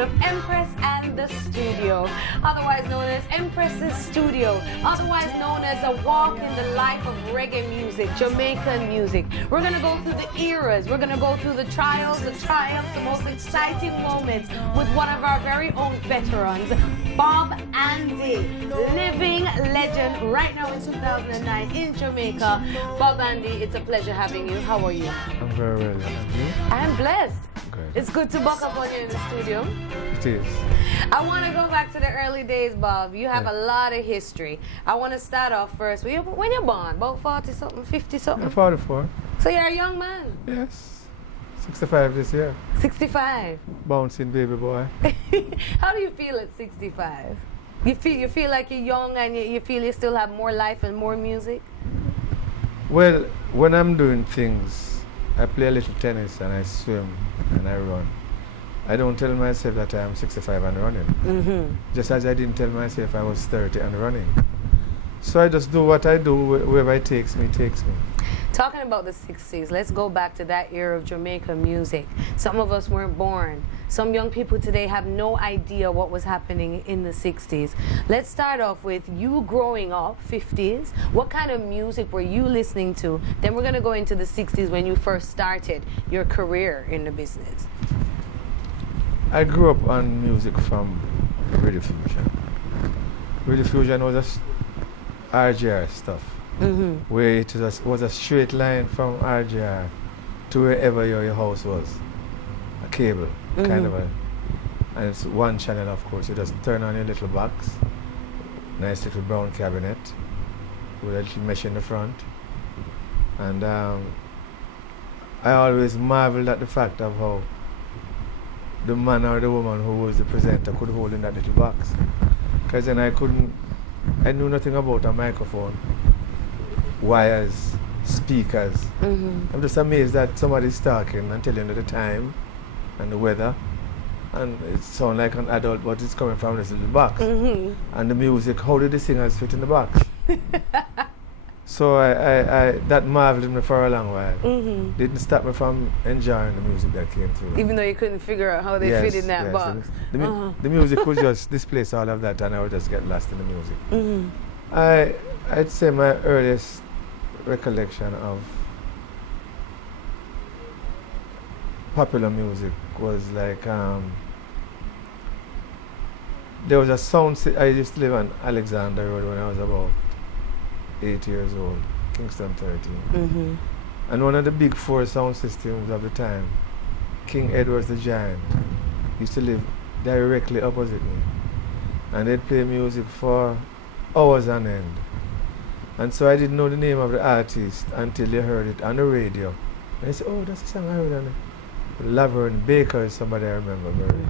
episode of Empress and the Studio, otherwise known as Empress's Studio, otherwise known as a walk in the life of reggae music, Jamaican music. We're going to go through the eras, we're going to go through the trials, the triumphs, the most exciting moments with one of our very own veterans, Bob Andy, living legend right now in 2009 in Jamaica. Bob Andy, it's a pleasure having you. How are you? I'm very well. And you? I'm blessed. Good. It's good to buck up on you in the studio. It is. I want to go back to the early days, Bob. You have a lot of history. I want to start off first. When you're born, about 40-something, 50-something? I'm 44. So you're a young man? Yes. 65 this year. 65? Bouncing baby boy. How do you feel at 65? You feel like you're young and you feel you still have more life and more music? Well, when I'm doing things, I play a little tennis and I swim and I run. I don't tell myself that I'm 65 and running. Just as I didn't tell myself I was 30 and running. So I just do what I do, wherever it takes me, takes me. Talking about the 60s, let's go back to that era of Jamaican music. Some of us weren't born. Some young people today have no idea what was happening in the 60s. Let's start off with you growing up, 50s. What kind of music were you listening to? Then we're going to go into the 60s when you first started your career in the business. I grew up on music from Radio Fusion. Radio Fusion was just RJR stuff. Where it was a straight line from RJR to wherever your house was. A cable, kind of a, and it's one channel, of course. You just turn on your little box, nice little brown cabinet with a little mesh in the front. And I always marveled at the fact of how the man or the woman who was the presenter could hold in that little box. Because then I knew nothing about a microphone, wires, speakers. I'm just amazed that somebody's talking and telling you the time and the weather, and it sounds like an adult, but it's coming from this little box. And the music, how did the singers fit in the box? So I that marveled me for a long while. Didn't stop me from enjoying the music that came through. Even though you couldn't figure out how they fit in that box. The music would just displace all of that, and I would just get lost in the music. I'd say my earliest recollection of popular music was like there was a sound. I used to live on Alexander Road when I was about 8 years old, Kingston 13. And one of the big four sound systems of the time, King Edward's the Giant, used to live directly opposite me. And they'd play music for hours on end. And so I didn't know the name of the artist until you heard it on the radio. And I said, oh, that's the song I heard on it. Laverne Baker is somebody I remember very.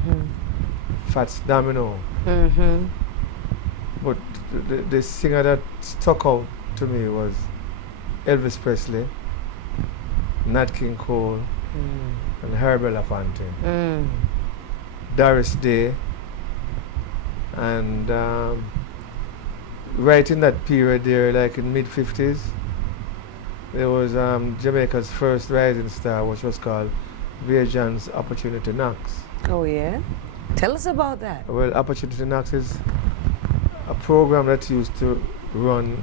Fats Domino. But the singer that stuck out to me was Elvis Presley, Nat King Cole, and Herbie Lafontaine. Doris Day. And right in that period there, like in mid-50s, there was Jamaica's first rising star, which was called Paragons Opportunity Knocks. Oh yeah? Tell us about that. Well, Opportunity Knocks is a program that used to run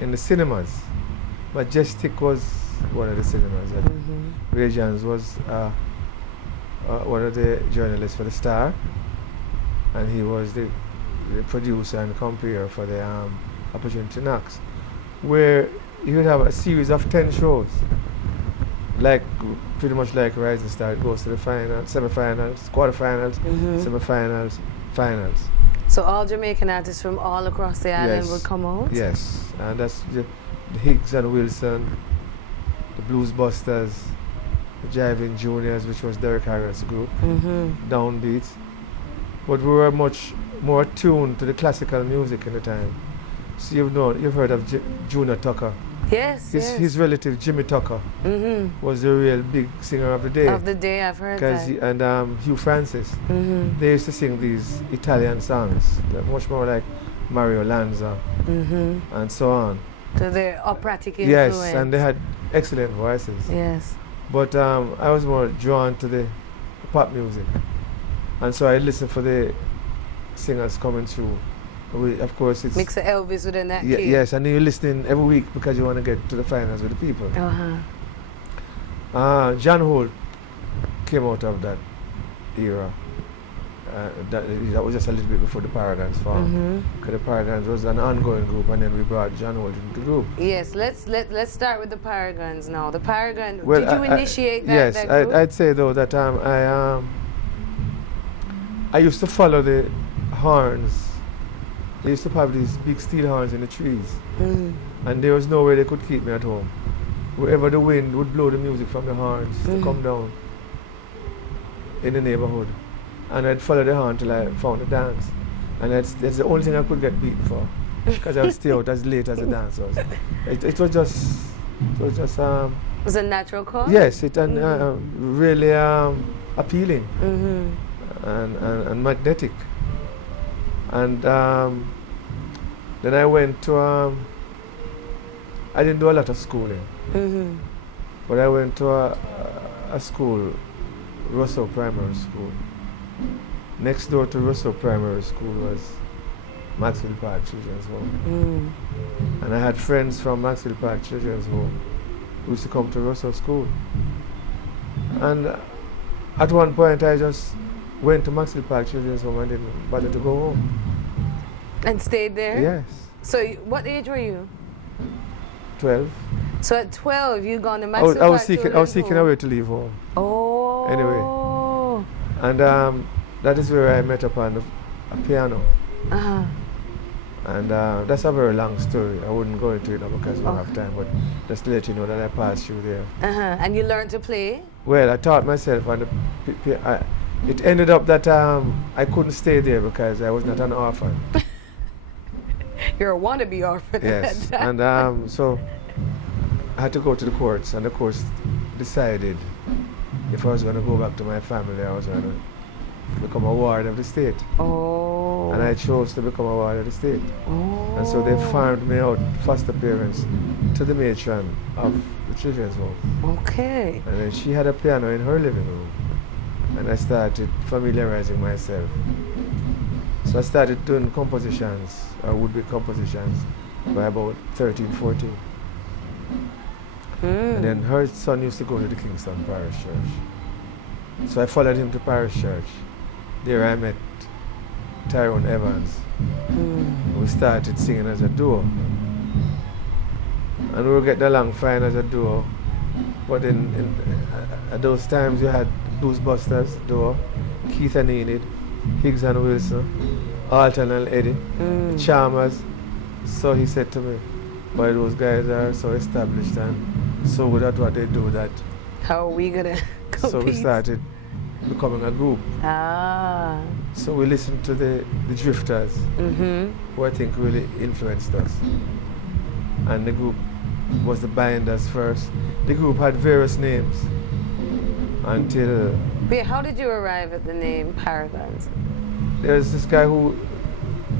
in the cinemas. Majestic was one of the cinemas. Paragons was one of the journalists for the Star, and he was the producer and compere for the Opportunity Knocks, where you would have a series of 10 shows, like pretty much like Rising Star. It goes to the finals, semi-finals, quarterfinals, semi-finals, finals. So all Jamaican artists from all across the island would come out? Yes, and that's the Higgs and Wilson, the Blues Busters, the Jiving Juniors, which was Derek Harris' group, Downbeat. But we were much more tuned to the classical music in the time. So you've heard of Junior Tucker. Yes, His relative Jimmy Tucker was the real big singer of the day. Of the day, I've heard that. And Hugh Francis, they used to sing these Italian songs, much more like Mario Lanza and so on. So they're operatic influence. Yes, and they had excellent voices. Yes. But I was more drawn to the pop music. And so I listen for the singers coming through. Of course, it's Mix of Elvis within that key. yes, and then you're listening every week because you want to get to the finals with the people. John Holt came out of that era. That was just a little bit before the Paragons formed. Because the Paragons was an ongoing group, and then we brought John Holt into the group. Yes, let's start with the Paragons now. The Paragons. Well, did you initiate that? Yes, that group? I'd say though that I used to follow the horns. They used to have these big steel horns in the trees, and there was no way they could keep me at home. Wherever the wind would blow the music from the horns to come down in the neighborhood. And I'd follow the horn till I found a dance. And that's the only thing I could get beaten for, because I would stay out as late as the dance was. It was just it was a natural cause? Yes, really appealing and magnetic. And then I went to, I didn't do a lot of schooling, but I went to a school, Russell Primary School. Next door to Russell Primary School was Maxwell Park Children's Home. And I had friends from Maxwell Park Children's Home who used to come to Russell School. And at one point I just went to Maxwell Park Children's Home and didn't bother to go home. And stayed there? Yes. So what age were you? 12. So at 12 you gone to Maxwell Park I was seeking a way to leave home. Oh. Anyway. And that is where I met upon a piano. And that's a very long story. I wouldn't go into it now because we don't have time, but just to let you know that I passed through there. And you learned to play? Well, I taught myself, and it ended up that I couldn't stay there because I was not an orphan. You're a wannabe orphan. Yes, and so I had to go to the courts, and the courts decided if I was going to go back to my family, I was going to become a ward of the state. Oh. And I chose to become a ward of the state. Oh. And so they farmed me out, foster parents, to the matron of the children's home. Okay. And then she had a piano in her living room. And I started familiarizing myself. So I started doing compositions, or would-be compositions, by about 13, 14. And then her son used to go to the Kingston Parish Church. So I followed him to Parish Church. There I met Tyrone Evans. We started singing as a duo. And we were getting along fine as a duo. But at those times you had Blues Busters duo, Keith and Enid, Higgs and Wilson, Alton and Eddie, the Charmers. So he said to me, boy, those guys are so established and so good at what they do that. How are we gonna compete? So we started becoming a group. So we listened to the Drifters, who I think really influenced us. And the group was the Binders first. The group had various names until... Wait, how did you arrive at the name Paragons? There's this guy who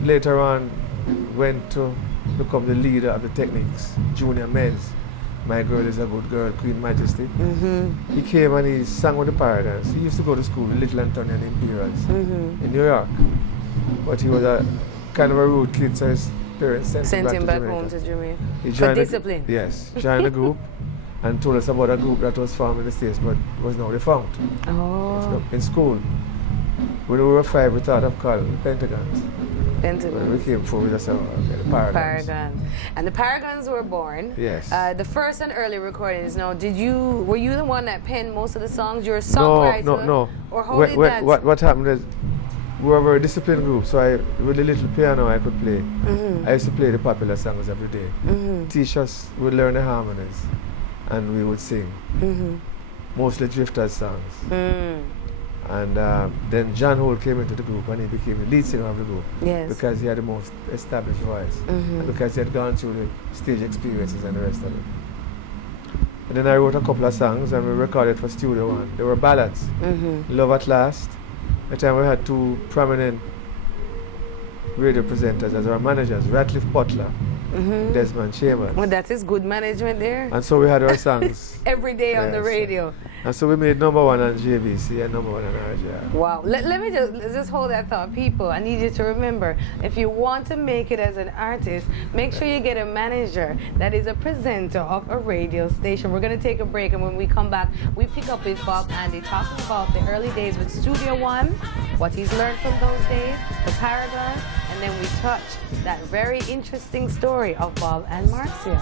later on went to become the leader of the Techniques, Junior Men's. My Girl is a Good Girl, Queen Majesty. He came and he sang with the Paragons. He used to go to school with Little Antonian Imperials in New York. But he was a kind of a rude kid, so his parents sent him back home to Jamaica. For discipline? Yes, joined the group and told us about a group that was formed in the States but was now defunct. In school. When we were 5, we thought of calling the Pentagons. When we came 4, we just said, the Paragons. And the Paragons were born. Yes. The first and early recordings. Now, were you the one that penned most of the songs? You were a songwriter? No. Or how did that? What happened is, we were a very disciplined group, so with the little piano I could play, I used to play the popular songs every day. Teach us, we'd learn the harmonies, and we would sing. Mostly Drifters songs. And then John Holt came into the group and he became the lead singer of the group. Yes. Because he had the most established voice. And because he had gone through the stage experiences and the rest of it. And then I wrote a couple of songs and we recorded for Studio One. They were ballads. Love at Last. At the time we had 2 prominent radio presenters as our managers, Ratcliffe Butler, Desmond Chambers. Well, that is good management there. And so we had our songs. Every day on the radio. And so we made #1 on JBC and #1 on RJR. Wow. Let me just hold that thought. People, I need you to remember, if you want to make it as an artist, make sure you get a manager that is a presenter of a radio station. We're going to take a break, and when we come back, we pick up with Bob Andy talking about the early days with Studio One, what he's learned from those days, the Paragons, and then we touch that very interesting story of Bob and Marcia.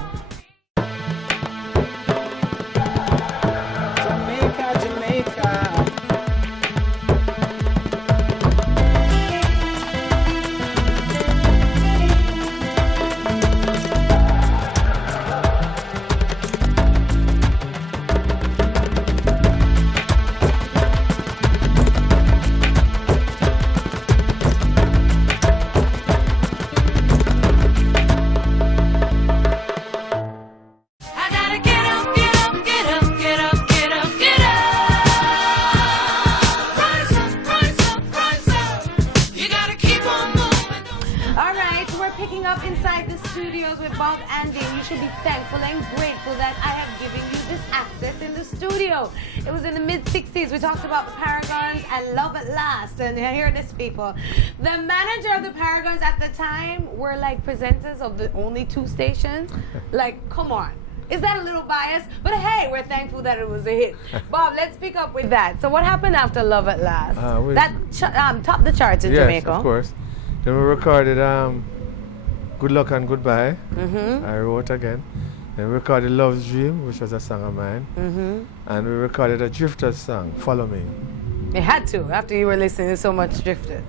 It was in the mid-60s. We talked about the Paragons and Love at Last. And hear this, people. The manager of the Paragons at the time were like presenters of the only 2 stations. Like, come on. Is that a little biased? But hey, we're thankful that it was a hit. Bob, let's pick up with that. So what happened after Love at Last? That topped the charts in Jamaica. Yes, of course. Then we recorded Good Luck and Goodbye. I wrote again. Then we recorded Love's Dream, which was a song of mine. And we recorded a Drifters song, Follow Me. You had to, after you were listening to so much Drifters.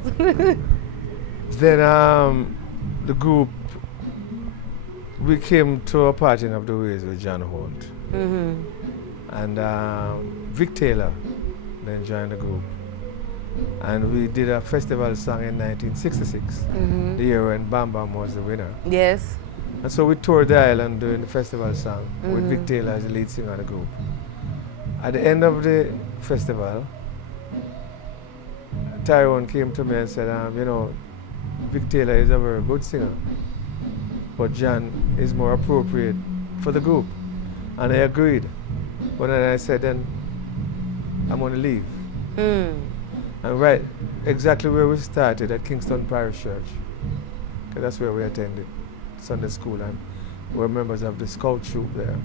Then the group, we came to a parting of the ways with John Holt. And Vic Taylor then joined the group. And we did a festival song in 1966, the year when Bam Bam was the winner. Yes. And so we toured the island doing the festival song with Vic Taylor as the lead singer of the group. At the end of the festival, Tyrone came to me and said, you know, Vic Taylor is a very good singer, but John is more appropriate for the group. And I agreed. But then I said, then I'm going to leave. And right exactly where we started, at Kingston Parish Church, because that's where we attended Sunday school, and we're members of the scout troop there.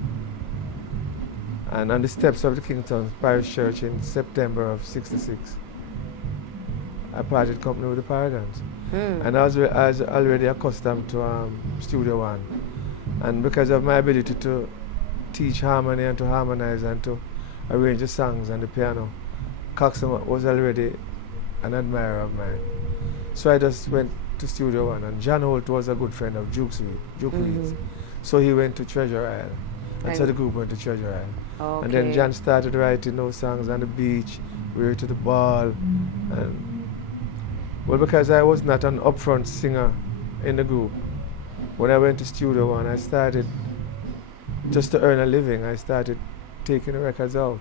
And on the steps of the Kingston Parish Church in September of '66, I parted company with the Paragons. And I was already accustomed to Studio One. And because of my ability to teach harmony and to harmonize and to arrange the songs and the piano, Coxsone was already an admirer of mine. So I just went to Studio One, and John Holt was a good friend of Duke Reed's. So he went to Treasure Isle. And so the group went to Treasure Isle. Okay. And then John started writing those songs on the beach, we were to the ball. And well, because I was not an upfront singer in the group, when I went to Studio One, I started, just to earn a living, I started taking the records out.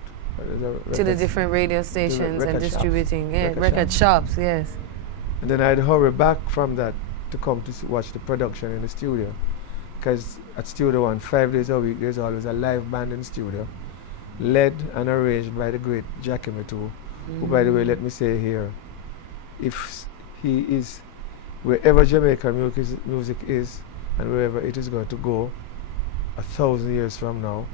To the different radio stations and distributing. Shops. Record shops, yes. And then I'd hurry back from that to come to watch the production in the studio. Because at Studio One, 5 days a week, there's always a live band in the studio, led and arranged by the great Jackie Mitu, who, by the way, let me say here, if he is, wherever Jamaican music is, and wherever it is going to go, 1,000 years from now,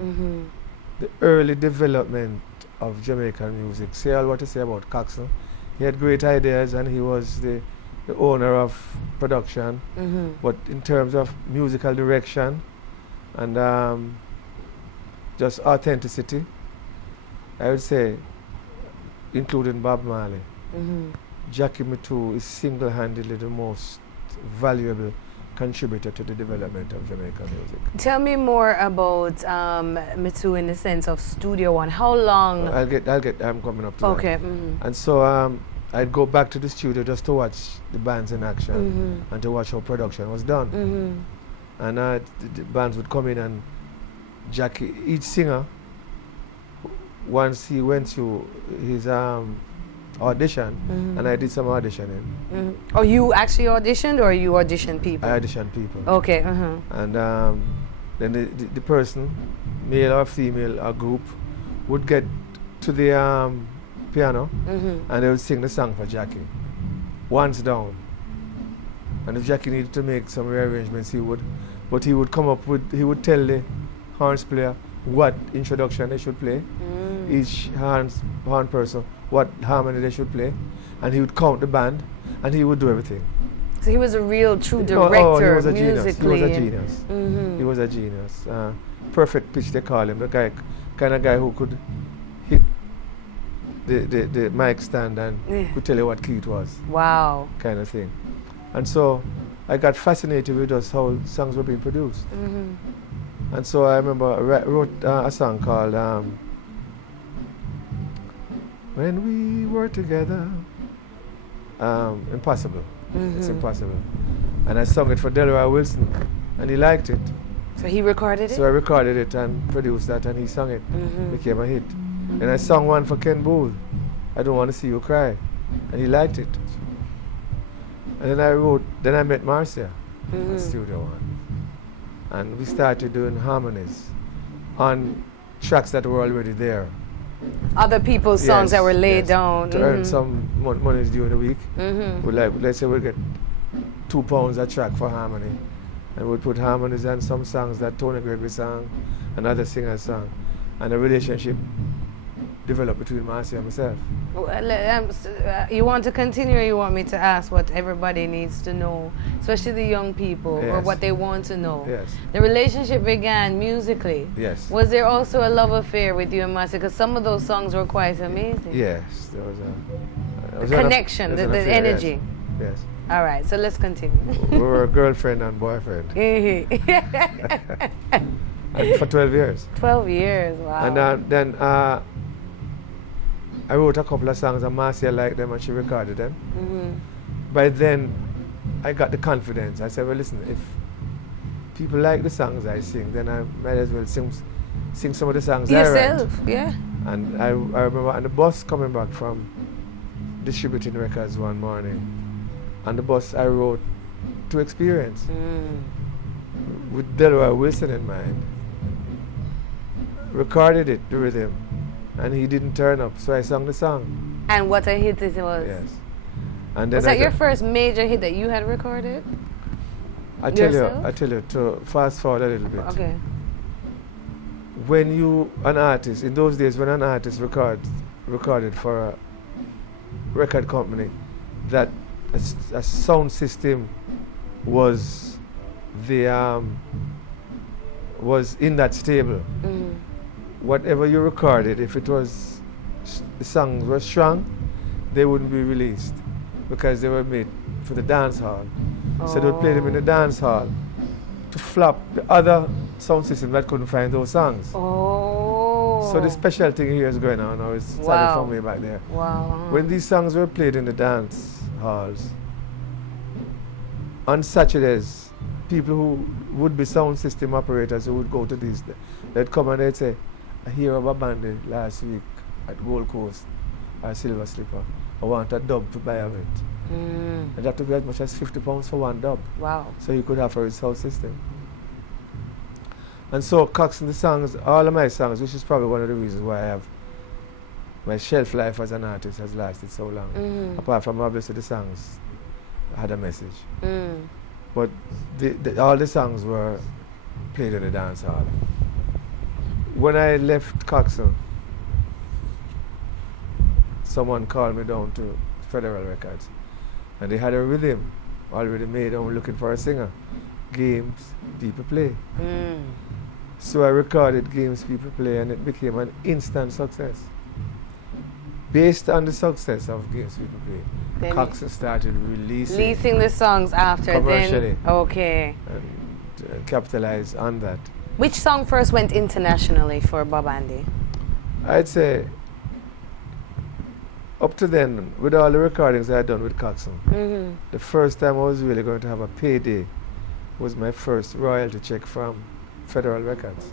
the early development of Jamaican music, say all what to say about Coxsone. He had great ideas, and he was the owner of production, but in terms of musical direction and just authenticity, I would say, including Bob Marley, Jackie Mitu is single-handedly the most valuable contributor to the development of Jamaican music. Tell me more about Mitu in the sense of Studio One. How long? I'm coming up to that. Okay. And so I'd go back to the studio just to watch the bands in action and to watch how production was done. And the bands would come in, and Jackie, each singer, once he went through his audition, and I did some auditioning. Oh, you actually auditioned, or you auditioned people? I auditioned people. Okay. And then the person, male or female, or group, would get to the piano, and they would sing the song for Jackie. Once down. And if Jackie needed to make some rearrangements, he would come up with, he would tell the horns player what introduction they should play, each horn person what harmony they should play, and he would count the band, and he would do everything. So he was a real true director he was a musically. Genius. He was a genius. He was a genius. Perfect pitch, they call him. The guy, kind of guy who could hit the mic stand and could tell you what key it was. Wow. Kind of thing. And so I got fascinated with just how songs were being produced. And so I remember I wrote a song called When We Were Together. Impossible. It's impossible. And I sung it for Delroy Wilson, and he liked it. So he recorded it? So I recorded it and produced that, and he sung it. Became a hit. And I sung one for Ken Booth, I Don't Want to See You Cry, and he liked it. And then I met Marcia at Studio One. And we started doing harmonies on tracks that were already there. Other people's songs that were laid down. To earn some money during the week. Let's say we'll get £2 a track for harmony. And we'd put harmonies on some songs that Tony Gregory sang and other singers sang. And a relationship developed between Marcia and myself. You want to continue, or you want me to ask what everybody needs to know, especially the young people, or what they want to know? Yes. The relationship began musically. Yes. Was there also a love affair with you and Marcia? Because some of those songs were quite amazing. Yes, there was a connection, the energy. Yes. All right, so let's continue. We were a girlfriend and boyfriend. And for 12 years. 12 years, wow. And then I wrote a couple of songs and Marcia liked them and she recorded them. By then, I got the confidence. I said, well, listen, if people like the songs I sing, then I might as well sing some of the songs I write. Yourself, yeah. And I remember on the bus coming back from distributing records one morning, on the bus I wrote To Experience with Delroy Wilson in mind. Recorded it, the rhythm, and he didn't turn up, so I sang the song. And what a hit it was. Yes. And then was that your first major hit that you had recorded? I tell you, to fast forward a little bit. Okay. When you, an artist, in those days when an artist recorded for a record company, that a sound system was was in that stable. Whatever you recorded, if it was the songs were strong, they wouldn't be released because they were made for the dance hall. So they would play them in the dance hall to flop the other sound system that couldn't find those songs. So the special thing here is going on now. It's started from way back there. When these songs were played in the dance halls, on Saturdays, people who would be sound system operators who would go to these, they'd come and they'd say, I hear of a band last week at Gold Coast or Silver Slipper. I want a dub to buy of it. And that would be as much as £50 for one dub. Wow. So you could have a sound system. And so Cox and the songs, all of my songs, which is probably one of the reasons why I have my shelf life as an artist has lasted so long. Apart from obviously the songs had a message. But all the songs were played in the dance hall. When I left Coxsone, someone called me down to Federal Records, and they had a rhythm already made and were looking for a singer. Games, People Play. So I recorded Games, People Play, and it became an instant success. Based on the success of Games, People Play, Coxsone started releasing the songs after commercially. Then, okay. And capitalized on that. Which song first went internationally for Bob Andy? I'd say up to then, with all the recordings I had done with Coxsone, the first time I was really going to have a payday was my first royalty check from Federal Records.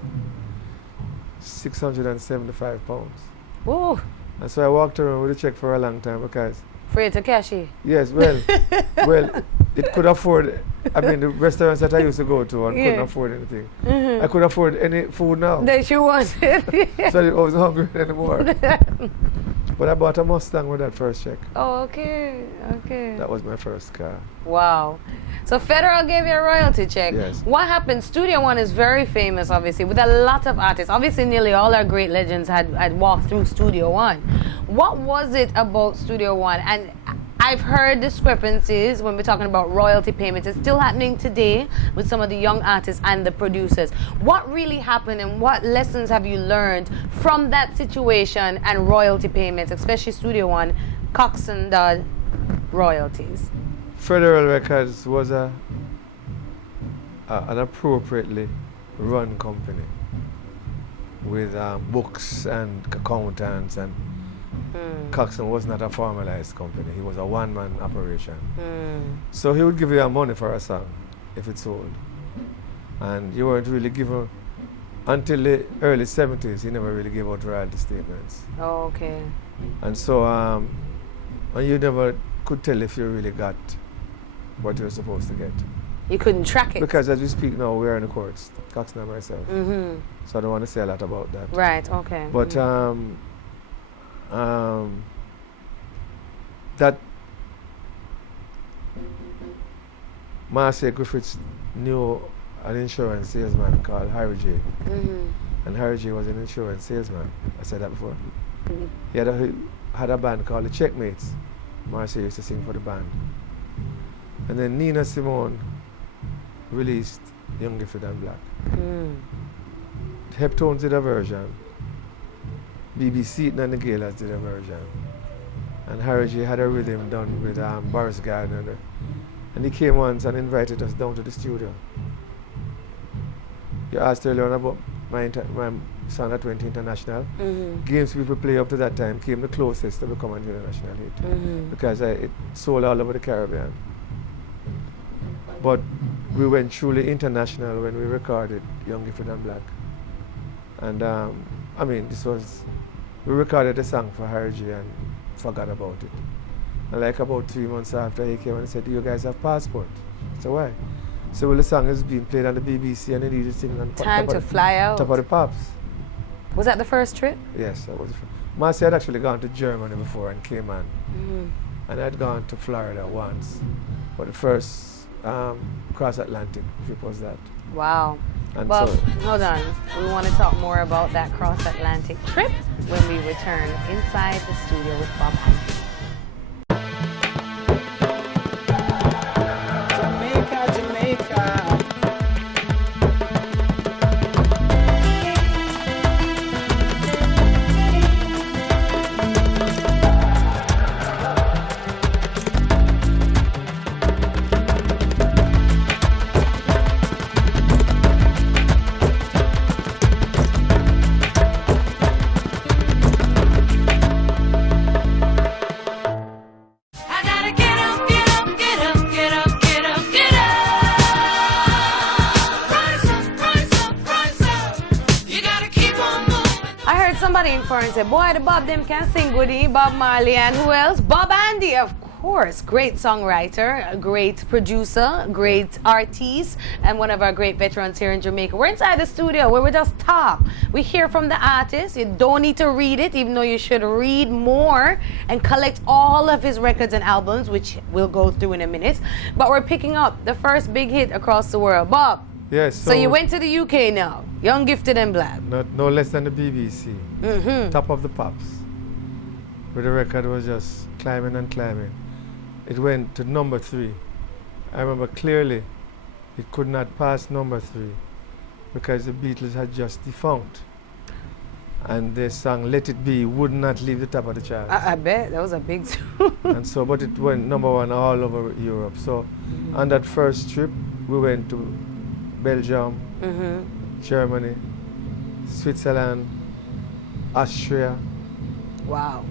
£675. Whoa. And so I walked around with a check for a long time because... Free to cash it? Yes, well, it could afford, I mean, the restaurants that I used to go to and couldn't afford anything. I couldn't afford any food now. That you wanted. So I wasn't hungry anymore. But I bought a Mustang with that first check. Oh, okay, okay. That was my first car. Wow. So Federal gave you a royalty check. Yes. What happened? Studio One is very famous, obviously, with a lot of artists. Obviously, nearly all our great legends had walked through Studio One. What was it about Studio One? And I've heard discrepancies when we're talking about royalty payments. It's still happening today with some of the young artists and the producers. What really happened and what lessons have you learned from that situation and royalty payments, especially Studio One, Cox and Dodd royalties? Federal Records was an appropriately run company with books and accountants, and Coxon was not a formalized company. He was a one-man operation. So he would give you money for a song if it sold. And you weren't really given, until the early 70s, he never really gave out royalty statements. Oh, okay. And so, and you never could tell if you really got what you were supposed to get. You couldn't track it. Because as we speak now, we're in the courts, Coxon and myself. So I don't want to say a lot about that. Right, okay. But that Marcia Griffiths knew an insurance salesman called Harry J. And Harry J was an insurance salesman. I said that before. He had a band called the Checkmates. Marcia used to sing for the band. And then Nina Simone released Young, Gifted and Black. Heptones did a version. BBC and the Gaylors did a version. And Harry J had a rhythm done with Boris Gardner. And he came once and invited us down to the studio. You asked earlier on about my song that went international. Games people play up to that time came the closest to become an international hit. Because it sold all over the Caribbean. But we went truly international when we recorded Young, Gifted and Black. And I mean, we recorded a song for Harry J and forgot about it. And like about 3 months after, he came and said, "Do you guys have passport?" So why? So well, the song is being played on the BBC and they needed to sing on Time to Fly Out. Top of the Pops. Was that the first trip? Yes, that was the first. Marcy had actually gone to Germany before and came on. And I'd gone to Florida once. But the first cross-Atlantic trip was that. Wow. And well, so hold on. We want to talk more about that cross-Atlantic trip when we return inside the studio with Bob Andrews. And said, boy, the Bob them can sing goodie, Bob Marley, and who else? Bob Andy, of course. Great songwriter, a great producer, great artiste, and one of our great veterans here in Jamaica. We're inside the studio where we just talk. We hear from the artist. You don't need to read it, even though you should read more and collect all of his records and albums, which we'll go through in a minute. But we're picking up the first big hit across the world. Bob. Yes. So you went to the UK now, Young, Gifted and Black. No less than the BBC. Top of the Pops. Where the record was just climbing and climbing. It went to number 3. I remember clearly it could not pass number 3 because the Beatles had just defunct. And their song Let It Be would not leave the top of the charts. I bet that was a big tune. And so, but it went number 1 all over Europe. So on that first trip, we went to Belgium, Germany, Switzerland, Austria. Wow.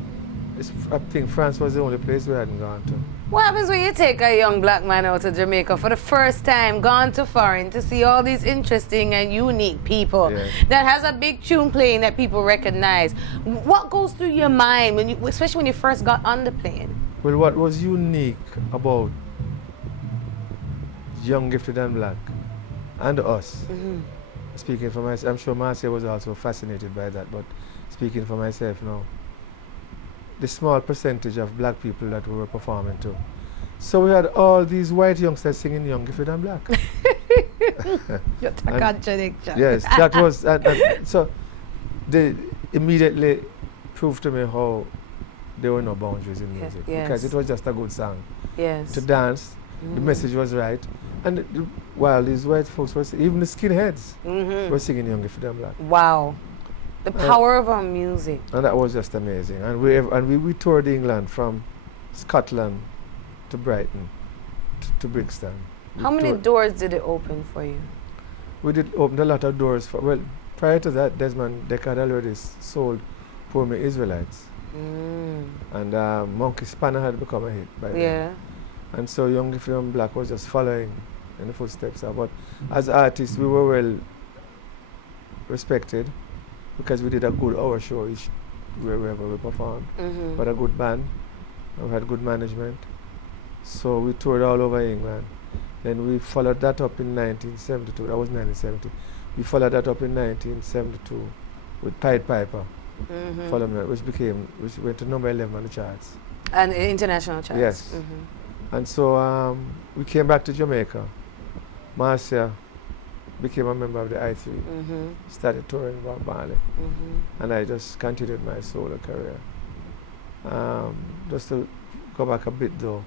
I think France was the only place we hadn't gone to. What happens when you take a young black man out to Jamaica for the first time, gone to foreign, to see all these interesting and unique people that has a big tune playing that people recognize? What goes through your mind, when especially when you first got on the plane? Well, what was unique about Young, Gifted and Black, and us. Speaking for myself, I'm sure Marcia was also fascinated by that, but speaking for myself now, the small percentage of black people that we were performing to. So we had all these white youngsters singing Young, Gifted and Black. You're a contradiction. Yes, that was, so they immediately proved to me how there were no boundaries in music, because it was just a good song. Yes. To dance, the message was right, and while these white folks were, even the skinheads were singing Young, Gifted and Black. Wow. The power of our music. And that was just amazing. And we toured England from Scotland to Brighton to Brixton. How many doors did it open for you? We did open a lot of doors. Well, prior to that, Desmond Decker had already sold Poor Me Israelites. And Monkey Spanner had become a hit by then. And so Young, Gifted and Black was just following in the footsteps. But as artists, we were well respected, because we did a good hour show each wherever we performed. We had a good band, we had good management. So we toured all over England. Then we followed that up in 1972. That was 1970. We followed that up in 1972 with Pied Piper, which went to number 11 on the charts. And international charts. Yes. And so we came back to Jamaica. Marcia became a member of the I3, started touring about Bali, and I just continued my solo career. Just to go back a bit though,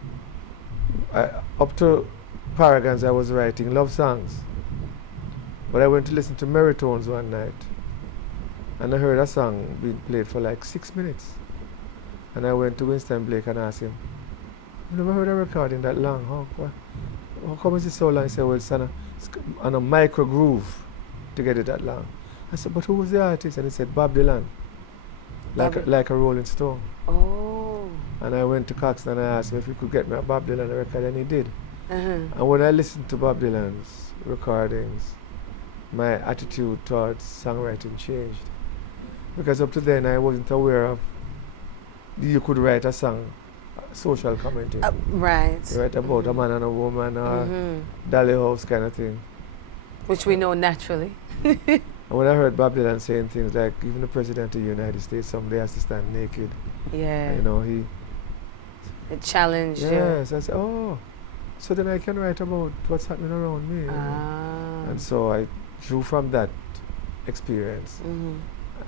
up to Paragons I was writing love songs, but I went to listen to Meritones one night, and I heard a song being played for like 6 minutes, and I went to Winston Blake and asked him, "I've never heard a recording that long, how come is it so long?" He said, "Well, it's on a micro groove to get it that long." I said, "But who was the artist?" And he said, "Bob Dylan, like a Rolling Stone." Oh. And I went to Cox and I asked him if he could get me a Bob Dylan record, and he did. And when I listened to Bob Dylan's recordings, my attitude towards songwriting changed, because up to then I wasn't aware of you could write a song, social commentary. Right. Write about a man and a woman or Dolly House kind of thing. Which we know naturally. And when I heard Bob Dylan saying things like, even the President of the United States someday has to stand naked. Yeah. You know, it challenged you. Yes, I said, oh, so then I can write about what's happening around me. And so I drew from that experience,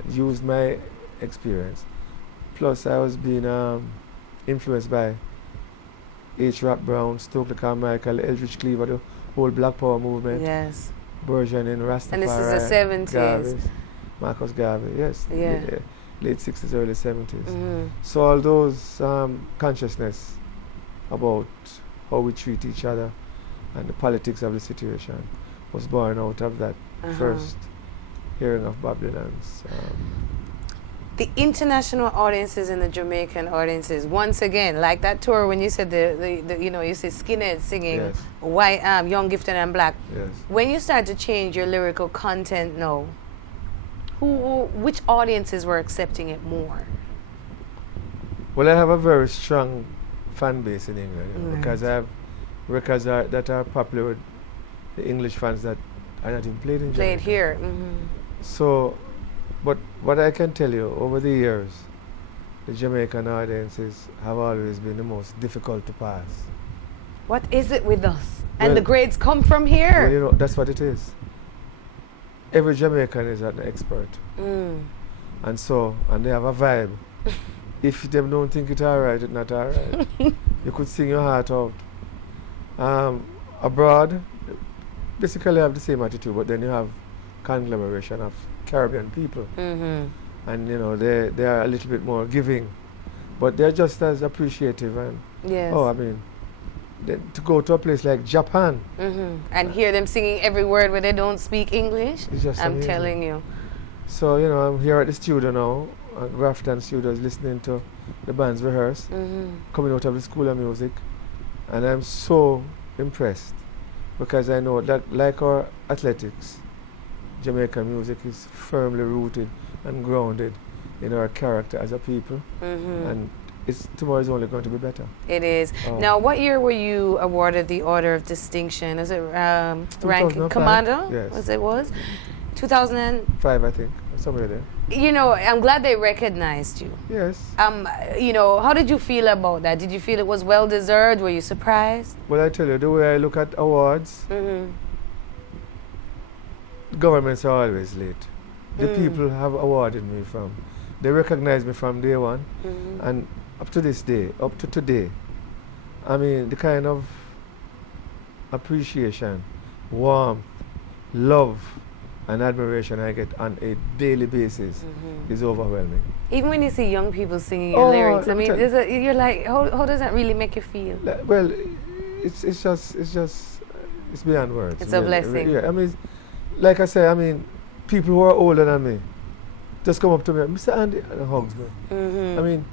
used my experience. Plus I was being influenced by H. Rap Brown, Stokely Carmichael, Eldridge Cleaver, the whole Black Power movement. Yes. Version in Rastafari. And this is the 70s. Garvey, Marcus Garvey, yes. Yeah. Late 60s, early 70s. So all those consciousness about how we treat each other and the politics of the situation was born out of that first hearing of Bob Dylan's. The international audiences and the Jamaican audiences, once again, like that tour when you said you said skinheads singing white, Young, Gifted and Black. Yes. When you start to change your lyrical content now, which audiences were accepting it more? Well, I have a very strong fan base in England, you know, because I have records that are popular with the English fans that are not even played in Jamaica. Played here. So, but what I can tell you, over the years, the Jamaican audiences have always been the most difficult to pass. What is it with us? And the grades come from here? Well, you know, that's what it is. Every Jamaican is an expert. And they have a vibe. If them don't think it's alright, it's not alright. You could sing your heart out. Abroad, basically have the same attitude, but then you have conglomeration of Caribbean people. And you know, they are a little bit more giving, but they're just as appreciative. And I mean, to go to a place like Japan and hear them singing every word where they don't speak English, it's just I'm amazing. telling you. So you know, I'm here at the studio now at Grafton Studios, listening to the bands rehearse, coming out of the School of Music, and I'm so impressed, because I know that, like our athletics, Jamaican music is firmly rooted and grounded in our character as a people, and tomorrow is only going to be better. It is. Now, what year were you awarded the Order of Distinction? Is it rank Commander? Yes. It was 2005, I think, somewhere there. You know, I'm glad they recognized you. Yes. You know, how did you feel about that? Did you feel it was well deserved? Were you surprised? Well, I tell you, the way I look at awards, governments are always late. The people have awarded me from. They recognize me from day one, and up to this day, up to today. I mean, the kind of appreciation, warmth, love, and admiration I get on a daily basis is overwhelming. Even when you see young people singing your lyrics, I mean, you're like, how does that really make you feel? Well, it's beyond words. It's a blessing. Yeah, I mean, like I say, I mean, people who are older than me just come up to me, Mr. Andy, and hugs me. I mean,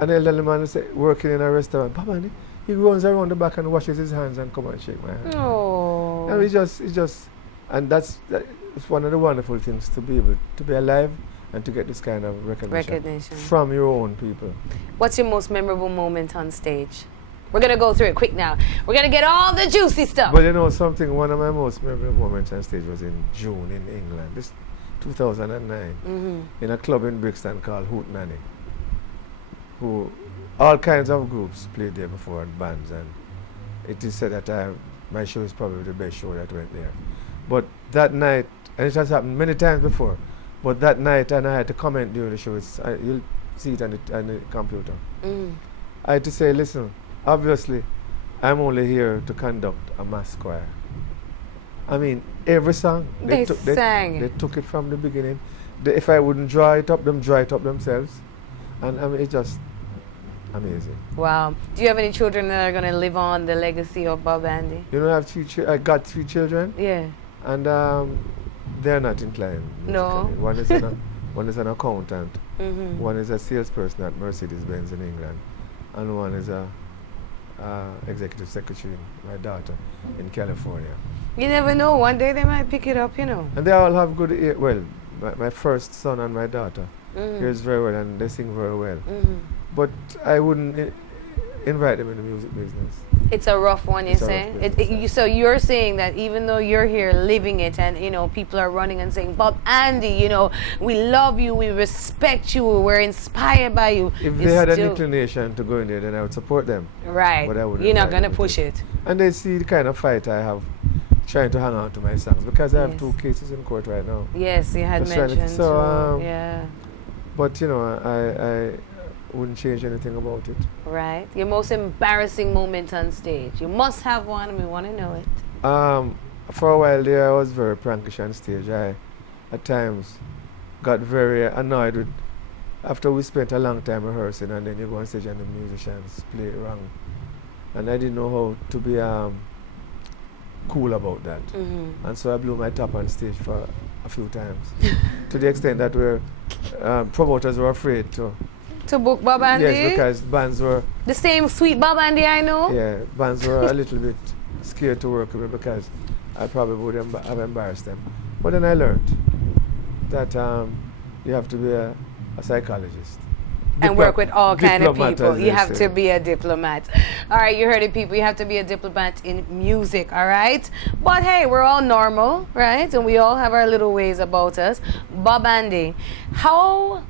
an elderly man say, working in a restaurant, Papa Andy, he runs around the back and washes his hands and come and shake my hand. Oh. I mean, it's just, and it's one of the wonderful things to be able to be alive and to get this kind of recognition from your own people. What's your most memorable moment on stage? We're going to go through it quick now. We're going to get all the juicy stuff. But you know something, one of my most memorable moments on stage was in June in England, this 2009, in a club in Brixton called Hoot Nanny, who all kinds of groups played there before and bands, and it is said that my show is probably the best show that went there. But that night, and it has happened many times before, but that night, and I had to comment during the show, you'll see it on the computer. I had to say, listen, obviously, I'm only here to conduct a mass choir. I mean, every song, they sang. They took it from the beginning. If I wouldn't draw it up, them draw it up themselves. And I mean, it's just amazing. Wow. Do you have any children that are going to live on the legacy of Bob Andy? You know, I got 3 children. Yeah. And they're not inclined. No. One is an accountant. One is a salesperson at Mercedes-Benz in England. And one is a executive secretary, my daughter, in California. You never know. One day they might pick it up, you know. And they all have good ear. Well, my first son and my daughter hears very well, and they sing very well. But I wouldn't invite them in the music business. It's a rough one, you say? So you're saying that even though you're here living it, and you know people are running and saying, Bob Andy, you know, we love you, we respect you, we're inspired by you. If they had an inclination to go in there, then I would support them. Right. But I wouldn't. You're not going to push it. And they see the kind of fight I have trying to hang on to my songs, because I have 2 cases in court right now. Yes, you had mentioned. So, yeah. But you know, I wouldn't change anything about it. Right. Your most embarrassing moment on stage. You must have one, and we want to know it. For a while there, I was very prankish on stage. I, at times, got very annoyed with, after we spent a long time rehearsing, and then you go on stage and the musicians play wrong. And I didn't know how to be cool about that. And so I blew my top on stage for a few times. To the extent that promoters were afraid to book Bob Andy? Yes, because bands were... The same sweet Bob Andy I know? Yeah, bands were a little bit scared to work with me because I probably would have embarrassed them. But then I learned that you have to be a psychologist. And work with all kind of people. You have to be a diplomat. All right, you heard it, people. You have to be a diplomat in music, all right? But hey, we're all normal, right? And we all have our little ways about us. Bob Andy, how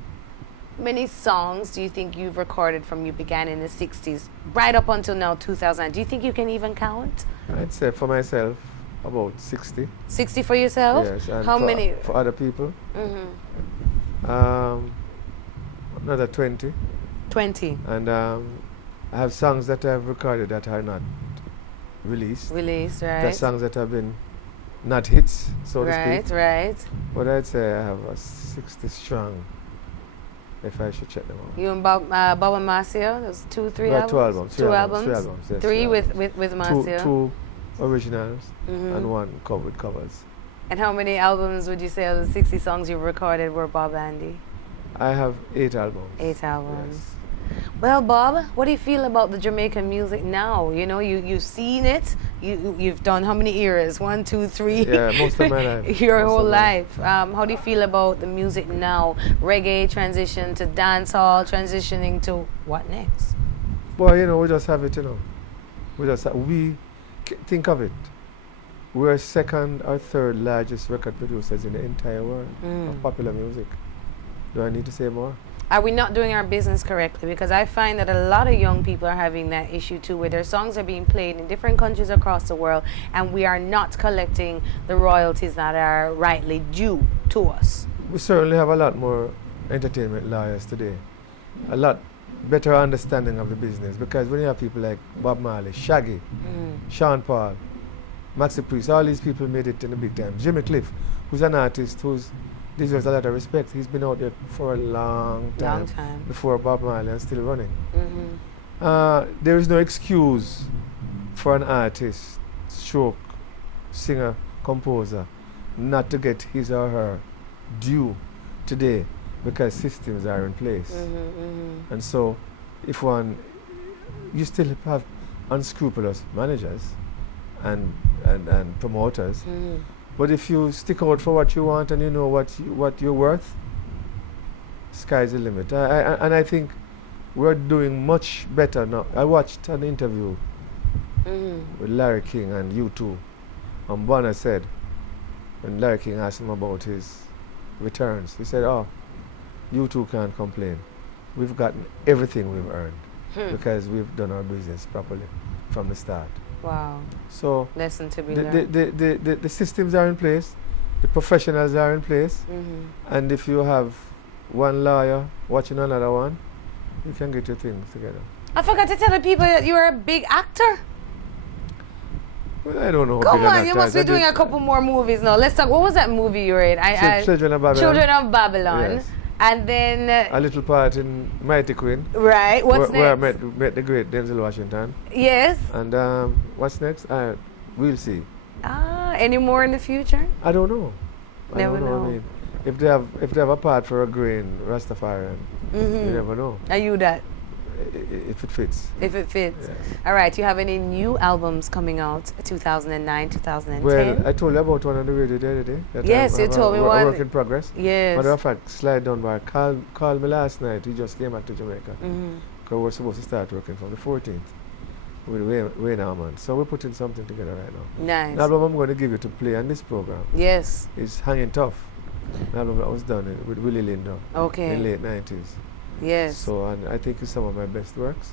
many songs do you think you've recorded from you began in the 60s right up until now, 2000? Do you think you can even count? I'd say for myself, about 60. 60 for yourself? Yes. And how many? For other people? Another 20. 20. And I have songs that I've recorded that are not released. Released, right. The songs that have been not hits, so to speak. Right. But I'd say I have a 60 strong, if I should check them out. You and Bob and Marcia, those 2, 3 albums? 2 albums. 2 albums? 3 albums, yes. 3 with Marcia? 2 originals and 1 with covers. And how many albums would you say of the 60 songs you've recorded were Bob Andy? I have 8 albums. 8 albums. Yes. Well, Bob, what do you feel about the Jamaican music now? You know, you've seen it, You've done how many eras? 1, 2, 3? Yeah, most of my life. Your whole life. How do you feel about the music now? Reggae transition to dancehall, transitioning to what next? Well, you know, we just have it, you know. Think of it. We're second or third largest record producers in the entire world of popular music. Do I need to say more? Are we not doing our business correctly? Because I find that a lot of young people are having that issue too, where their songs are being played in different countries across the world, and we are not collecting the royalties that are rightly due to us. We certainly have a lot more entertainment lawyers today. A lot better understanding of the business, because when you have people like Bob Marley, Shaggy, Sean Paul, Maxi Priest, all these people made it in the big time. Jimmy Cliff, who's an artist who's deserves a lot of respect. He's been out there for a long time. Before Bob Marley and still running. There is no excuse for an artist, stroke, singer, composer, not to get his or her due today, because systems are in place. And so if you still have unscrupulous managers and promoters, but if you stick out for what you want and you know what you're worth, sky's the limit. And I think we're doing much better now. I watched an interview with Larry King and U2, and Bonner said, when Larry King asked him about his returns, he said, "Oh, U2 can't complain. We've gotten everything we've earned because we've done our business properly from the start." Wow. So lesson to be learned. The systems are in place, the professionals are in place, and if you have one lawyer watching another one, you can get your things together. I forgot to tell the people that you're a big actor. Well, I don't know. Come on, you must be doing a couple more movies now. Let's talk. What was that movie you were in? Children of Babylon. Children of Babylon. Yes. And then a little part in Mighty Queen. Right. What's next? Where I met the great Denzel Washington. Yes. And what's next? We'll see. Any more in the future? I don't know. Never I don't know. know. I mean, if they have a part for a grain Rastafarian, you never know. Are you that? If it fits. If it fits. Yes. All right. You have any new albums coming out? 2009, 2010? Well, I told you about one on the radio the other day. Yes, you told me one. A work in progress. Yes. Matter of fact, Slide Down Bar called me last night. He just came back to Jamaica. Because we're supposed to start working from the 14th with Wayne Armand. So we're putting something together right now. Nice. The album I'm going to give you to play on this program. Yes. Is Hanging Tough. The album that was done with Willie Lindo. Okay. In the late 90s. Yes. So, and I think it's some of my best works.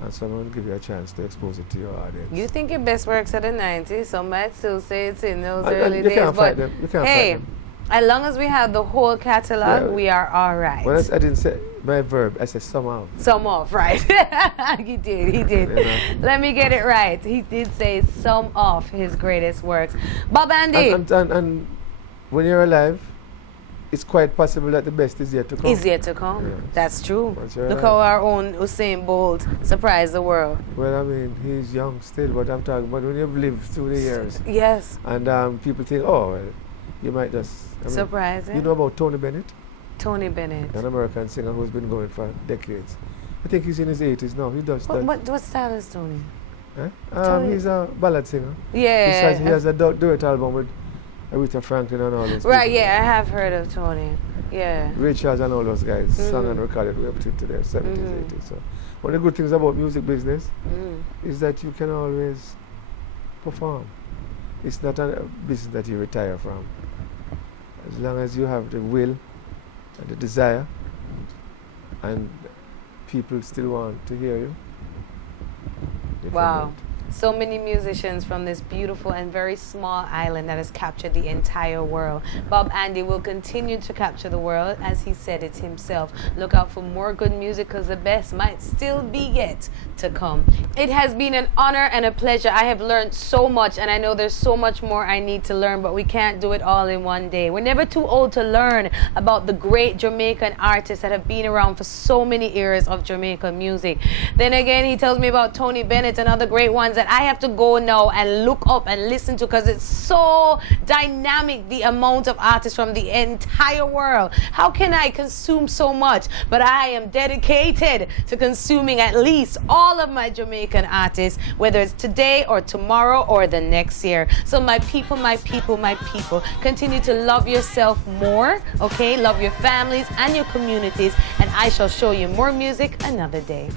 And so I'm going to give you a chance to expose it to your audience. You think your best works are the 90s? Some might still say it's in those And early you days. can't But fight them. You can't hey, fight them. as long as we have the whole catalog, we are all right. Well, I didn't say my verb. I said some of. Some of, right. He did. You know? Let me get it right. He did say some of his greatest works. Bob Andy. And when you're alive, it's quite possible that the best is yet to come. Is yet to come. Yes. That's true. Look how our own Usain Bolt surprised the world. Well, I mean, he's young still, but I'm talking about when you've lived through the years. Yes. And people think, oh, well, you might just... Surprising. You know about Tony Bennett? Tony Bennett. An American singer who's been going for decades. I think he's in his 80s now. He does that. What style is Tony? He's a ballad singer. Yeah. He has a duet album with Aretha Franklin and all those Right, people. yeah, I have heard of Tony. Yeah. Ray Charles and all those guys sung and recorded way up to their 70s, 80s. So one of the good things about music business is that you can always perform. It's not a business that you retire from. As long as you have the will and the desire and people still want to hear you. Wow. So many musicians from this beautiful and very small island that has captured the entire world. Bob Andy will continue to capture the world, as he said it himself. Look out for more good music, because the best might still be yet to come. It has been an honor and a pleasure. I have learned so much, and I know there's so much more I need to learn, but we can't do it all in one day. We're never too old to learn about the great Jamaican artists that have been around for so many eras of Jamaican music. Then again, he tells me about Tony Bennett and other great ones that that I have to go now and look up and listen to, because it's so dynamic, the amount of artists from the entire world. How can I consume so much? But I am dedicated to consuming at least all of my Jamaican artists, whether it's today or tomorrow or the next year. So my people, my people, my people, continue to love yourself more, okay? Love your families and your communities, and I shall show you more music another day.